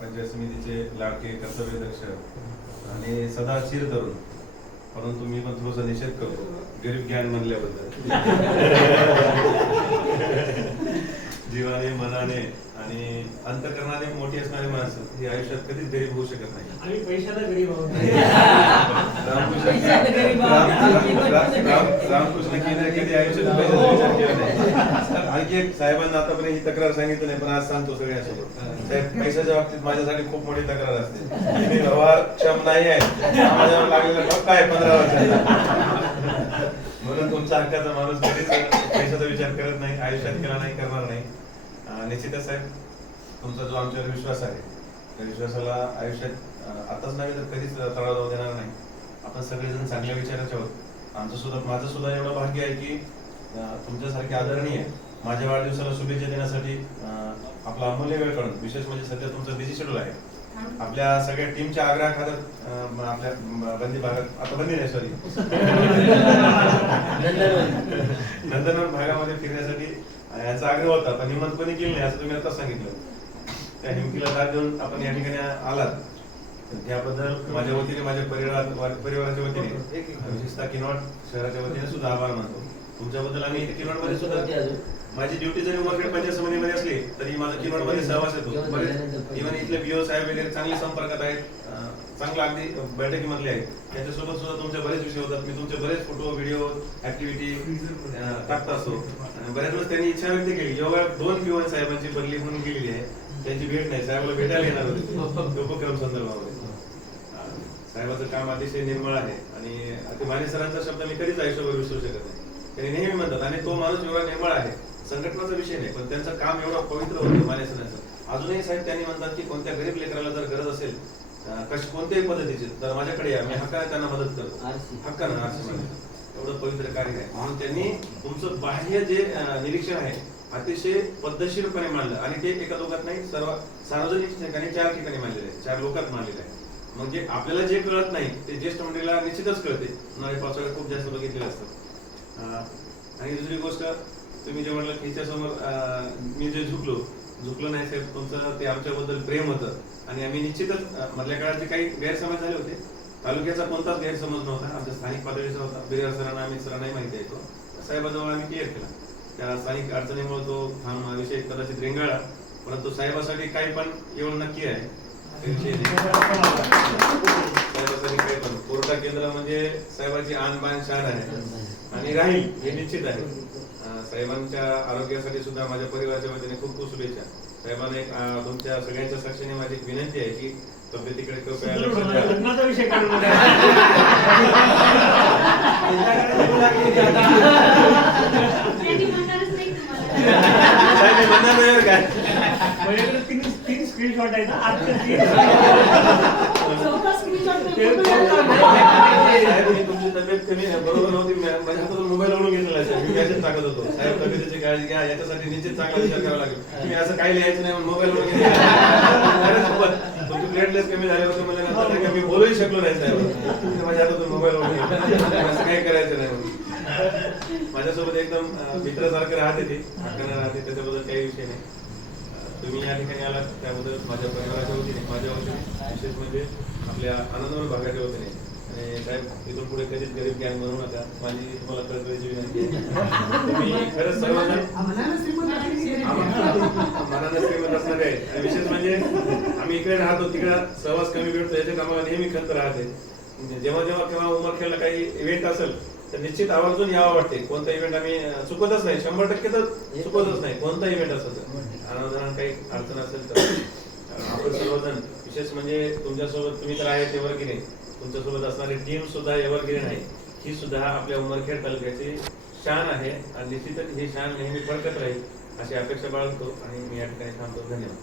पंचायत समितीचे लाडके कर्तव्यदक्ष आणि सदा चिर धरून, परंतु मी पण थोडासा निषेध करतो गरीब ज्ञान म्हणल्याबद्दल. जीवाने मनाने आणि अंतकरणाने मोठी असणारी माणसं ही आयुष्यात कधीच गरीब होऊ शकत नाही. आम्ही पैशाला गरीब आहोत. रामकृष्ण की कधी आयुष्यात पैशाचा विचार केला नाही. आणखी एक साहेबांना आतापर्यंत ही तक्रार सांगितलं नाही, पण आज सांगतो सगळ्यांसोबत. साहेब, पैशाच्या बाबतीत माझ्यासाठी खूप मोठी तक्रार असते. मी व्यवहारक्षम नाही आहे, माझ्यावर लागलेला ठप्पा आहे 15 वर्षाचा. म्हणून तुमच्या हक्काचा माणूस कधीच पैशाचा विचार करत नाही, आयुष्यात केला नाही, करणार नाही. निश्चितच साहेब, तुमचा जो आमच्यावर विश्वास आहे त्या विश्वासाला आयुष्यात आताच नाही तर कधीच तडा जाऊ देणार नाही. आपण सगळेजण चांगल्या विचाराचे आहोत. माझं सुद्धा एवढं भाग्य आहे की तुमच्यासारखे आदरणीय माझ्या वाढदिवसाला शुभेच्छा देण्यासाठी आपला अमूल्य वेळ काढून, विशेष म्हणजे सध्या तुमचं बिझी शेड्यूल आहे, आपल्या सगळ्या टीमच्या आग्रहाखातर आपल्या बंदी भागात, आता बंदी नाही सॉरी नंदनवन भागामध्ये फिरण्यासाठी याचा आग्रह होता, पण हिंमत कोणी केली नाही असं तुम्ही आता सांगितलं. त्या हिमतीला दाद देऊन आपण या ठिकाणी आलात, त्याबद्दल माझ्या वतीने, माझ्या परिवाराच्या वतीने, विशेषतः किनवट शहराच्या वतीने सुद्धा आभार मानतो. तुमच्याबद्दल आम्ही किनवट मध्ये सुद्धा, माझी ड्युटी जरी उमरखेड पंचायत समितीमध्ये असली तरी माझा किनवट मध्ये सहवास येतो. इव्हन इथले बीओ साहेब वगैरे चांगले संपर्कात आहेत, चांगला अगदी बैठकीमधले आहेत. त्यांच्यासोबत सुद्धा तुमचे बरेच विषय होतात. मी तुमचे बरेच फोटो, व्हिडिओ, ऍक्टिव्हिटी टाकत असतो. बऱ्याच वेळेस त्यांनी इच्छा व्यक्त केली, जेव्हा 2 पीओ साहेबांची बदली म्हणून केलेली आहे, त्यांची भेट नाही, साहेबाला भेटायला येणार होते उपक्रम संदर्भामध्ये. साहेबाचं काम अतिशय निर्मळ आहे आणि ते माने सरांचा शब्द मी कधीच आयुष्यभर विसरू शकत नाही. त्यांनी नेहमी म्हणतात, आणि तो माणूस एवढा निर्मळ आहे, संघटनाचा विषय नाही, पण त्यांचं काम एवढं पवित्र होतं माने सरांचं. अजूनही साहेब त्यांनी म्हणतात की कोणत्या गरीब लेकराला जर गरज असेल कोणत्याही पद्धतीची, तर माझ्याकडे या, मी हक्काने त्यांना मदत करतो. हक्कानं एवढं पवित्र कार्य आहे. म्हणून त्यांनी तुमचं बाह्य जे निरीक्षण आहे अतिशय पद्धतशीरपणे मांडलं, आणि ते एका लोकात नाही, सर्व सार्वजनिक ठिकाणी 4 ठिकाणी मांडलेले आहे, 4 लोकात मांडलेले आहे. म्हणजे आपल्याला जे कळत नाही ते ज्येष्ठ मंडळीला निश्चितच कळते. उन्हाळी पावसाळ्यात खूप जास्त बघितलेलं असतं. आणि दुसरी गोष्ट, तुम्ही जे म्हटलं हिच्यासमोर मी जे झुकलो नाही साहेब, तुमचं ते आमच्याबद्दल प्रेम होतं. आणि आम्ही निश्चितच मधल्या काळात जे काही गैरसमज झाले होते, तालुक्याचा कोणताच गैरसमज नव्हता, आमच्या स्थानिक पातळीचा होता. बिरार सरांना, आम्ही सरांनाही माहिती आहे, तो साहेबाजवळ आम्ही क्लिअर केला. त्या स्थानिक अडचणीमुळे तो विषय कदाचित रेंगाळला, परंतु साहेबासाठी काही पण एवढं नक्की आहे, साहेबासाठी काही पण कोरडा केंद्र म्हणजे साहेबाची आन बान शान आहे आणि राहील हे निश्चित आहे. साहेबांच्या आरोग्यासाठी सुद्धा माझ्या परिवाराच्या वतीने खूप खूप शुभेच्छा. साहेबांना तुमच्या सगळ्यांच्या साक्षीने माझी एक विनंती आहे की तब्येतीकडे कृपया लक्ष द्या. लग्नाचा विषय काढून माझ्याकडे 3 स्क्रीनशॉट आहेत. तुमची तब्येत कमी बरोबर नव्हती, माझ्या हातातून मोबाईल ओढून घेतलेला आहे, मी मॅसेज टाकत होतो, साहेब तब्येतीची काळजी घ्या, याच्यासाठी निश्चित चांगला विचार करावा लागेल. तुम्ही असं काही लिहायचं नाही, मोबाईल ओढून घेतला. तुमची प्लेटलेस कमी झाले होते म्हणजे मी बोलूही शकलो नाही साहेब, माझ्या हातातून मोबाईल ओढून घेतला. असं काही करायचं नाही. माझ्यासोबत एकदम मित्रासारखं राहते, ते हक्कानं राहते, त्याच्याबद्दल काही विषय नाही. तुम्ही या ठिकाणी आलात त्याबद्दल माझ्या परिवाराच्या वतीने, माझ्या वतीने, विशेष म्हणजे आपल्या आनंदवन भागाच्या वतीने. आणि साहेब, इथून पुढे कधीच गरीब गॅंग बनवू नका, माझी तुम्हाला कळकळीची विनंती आहे. तुम्ही खरंच सर्वजण मनानं श्रीमंत असणारे आहे. आणि विशेष म्हणजे आम्ही इकडे राहतो, तिकडे सहवास कमी भेटतो, याच्यात आम्हाला नेहमी खंत राहते. जेव्हा जेव्हा केव्हा उमरखेडला काही इव्हेंट असेल तर निश्चित आवर्जून यावं वाटते. कोणता इव्हेंट आम्ही चुकतच नाही, 100% तर चुकतच नाही. कोणता इव्हेंट असेल तर अनावधान काही अडचण असेल तर आपण सर्वजण, विशेष म्हणजे तुमच्यासोबत, तुम्ही तर आहे एव्हरग्रीन, तुमच्यासोबत असणारी टीम सुद्धा एव्हरग्रीन आहे. ही सुद्धा आपल्या उमरखेड तालुक्याची शान आहे आणि निश्चितच ही शान नेहमी फडकत राहील अशी अपेक्षा बाळगतो आणि मी या ठिकाणी थांबतो. धन्यवाद.